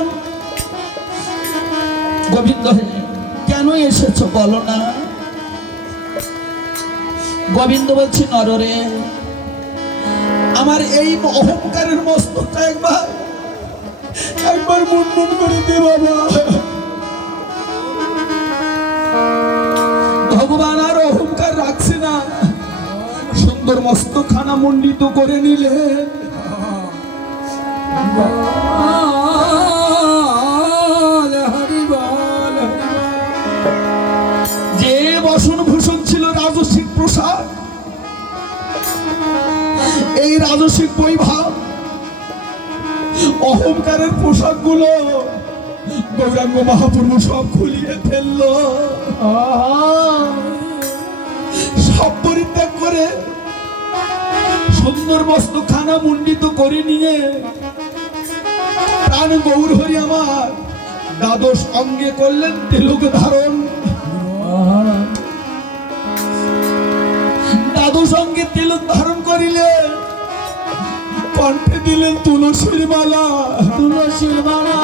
ভগবান গোবিন্দ কেন এসেছো বলো না? গোবিন্দ বলছি নররে আমার এই অহংকারের মস্তকটা একবার মুনমুন করে দে বাবা। ভগবান আর অহংকার রাখছে না, সুন্দর মস্তকখানা মণ্ডিত করে নিলেন। যে বসন ভূষণ ছিল রাজস্বিক প্রসাদ, এই রাজস্বিক বৈভব অহংকারের পোশাক গুলো গৌরাঙ্গ মহাপ্রভু সব খুলিয়ে ফেললো, সব পরিত্যাগ করে সুন্দর মস্তকখানা মণ্ডিত করে নিয়ে প্রাণ গৌর হরি আমার দ্বাদশ অঙ্গে করলেন তিলক ধারণ। দ্বাদশ অঙ্গে তিলক ধারণ করিলেন, কণ্ঠে দিলেন তুলসীর মালা। তুলসীর মালা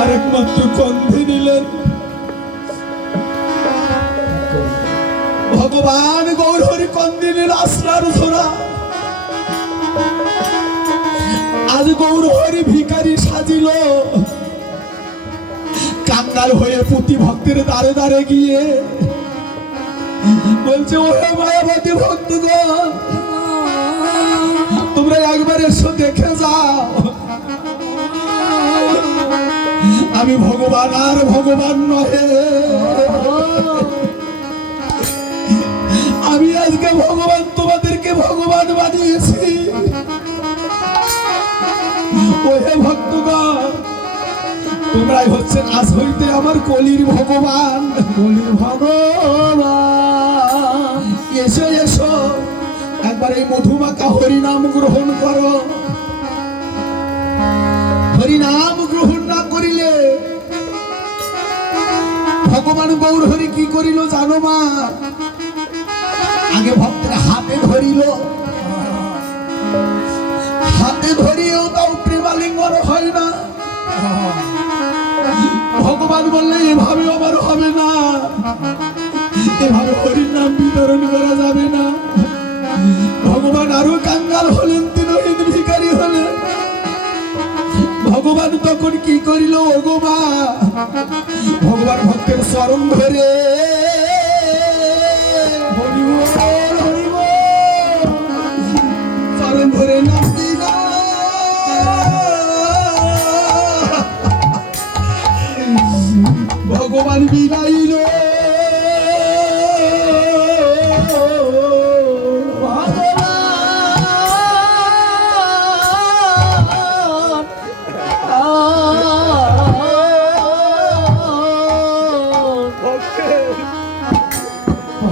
আরেকমাত্র কণ্ঠে দিলেন ভগবান গৌর হরি কন্দিনের আসরার ধরা। আজ গৌর হরি ভিখারি সাজিল, কাঙ্গাল হয়ে প্রতি ভক্তের দ্বারে দ্বারে গিয়ে বলছে ওহে মায়াবতী ভক্তগণ, তোমরা একবার এসো দেখে যাও, আমি ভগবান আর ভগবান নহে, আমি আজকে ভগবান তোমাদেরকে ভগবান বানিয়েছি। ওহে ভক্তগণ, তোমরাই হচ্ছেন আজ হইতে আমার কলির ভগবান। কলির ভগবান এসো এসো, একবার এই মধুমাখা হরিনাম গ্রহণ করো। হরিনাম গ্রহণ না করিলে ভগবান গৌর হরি কি করিল জানো মা? আগে ভক্তের হাতে ধরিল, হাতে ধরিয়েও তাও প্রেমালিঙ্গন হয় না। ভগবান বললে এভাবে আমার হবে না, এভাবে হরির নাম বিতরণ করা যাবে না। ভগবান আরো কাঙ্গাল হলেন, তিনহীন ভিখারি হলেন। ভগবান তখন কি করিল ওগো মা? ভগবান ভক্তের চরণ ধরে চরণ ধরে নাম দিল, ভগবান বিলাইল।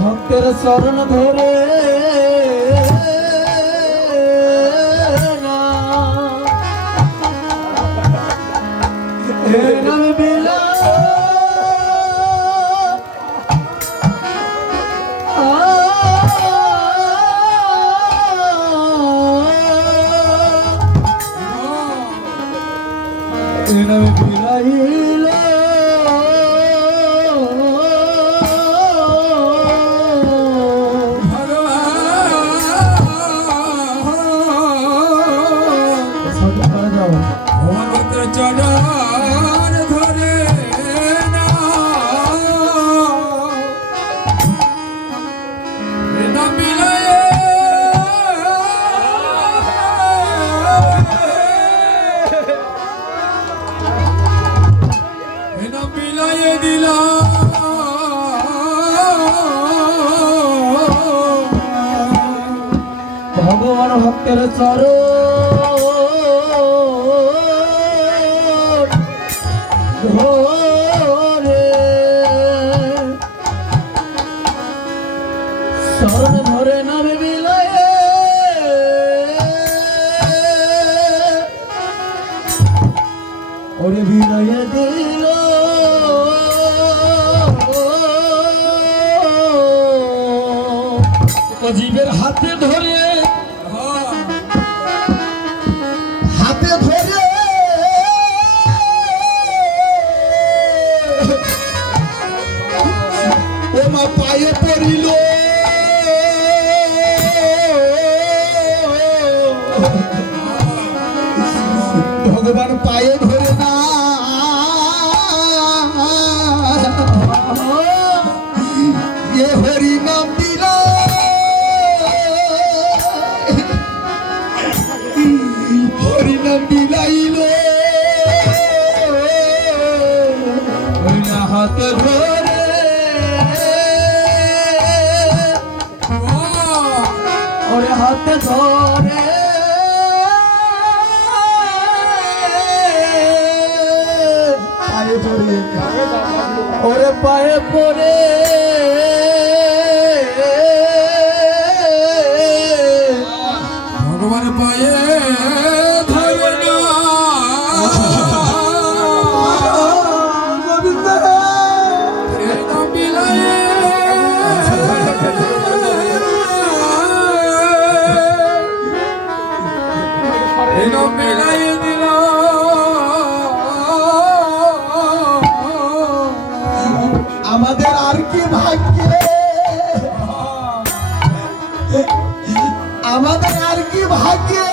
ভক্তের চরণ ধরে ভগবান ভক্তের চরণ ধরে চরণ ধরে নামে বিলায় ওরে বিলায় দিল জীবের হাতে ধরে পায়ে ধরে না এ হরি নাম দিলা হরি নাম বিলাইল হাত ধরে ওরে হাতে ধরে পায়ে পড়ে ওরে পায়ে পড়ে ভগবানের পায়ে ধরে না গোবিন্দ এই নাম বিলায়ে এই নাম বিলায়ে দিল আমাদের আর কি ভাগ্যে আমাদের আর কি ভাগ্যে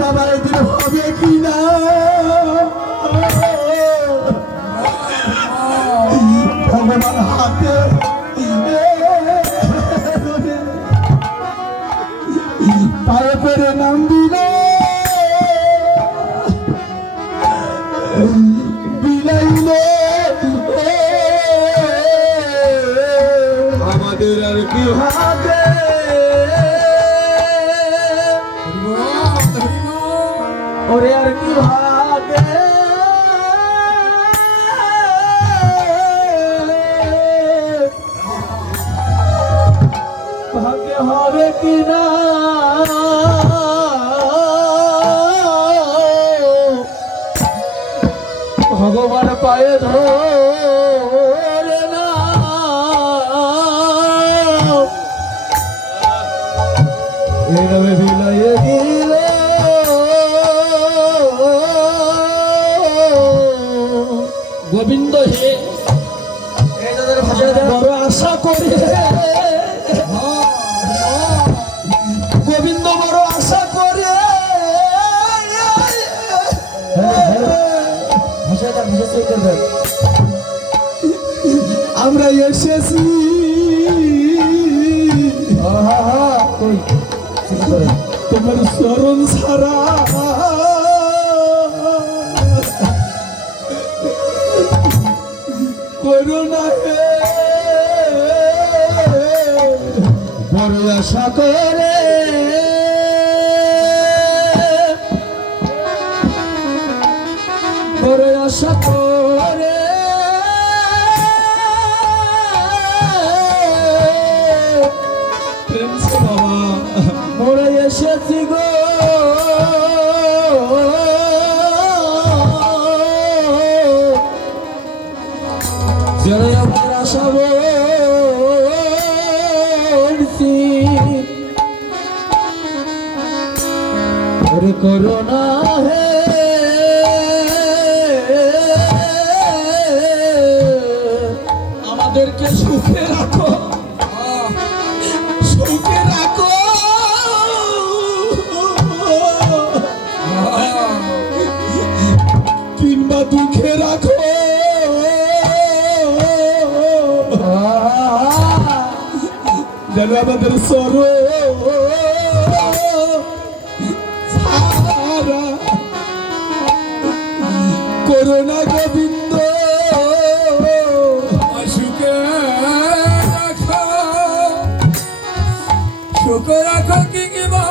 বাবা এদিন হবে কি না ভগবান হাতে পায়ে পেরে নাম দিল বিলাইল আমাদের আর কি হবে ওরে আর কি ভাবে ভাগ্যে হবে কি না ভগবান পায়ে ধরে না এভাবে বিলাইয়ে দিল গোবিন্দ হে বড় আশা করি গোবিন্দ বড় আশা করে আমরা এসেছি তোমার চরণ ছাড়া করো না হে বড় আশা করে বড় আশা করে প্রেমসে বাবা মরে এসেছি গো যারা আমার আশা বলছি ওরে করোনা হে আমাদেরকে সুখে রাখো সুখে রাখো কিংবা দুঃখে রাখো যেন আমাদের সরো সারা করোনা গোবিন্দ সুখে রাখো সুখে রাখো কি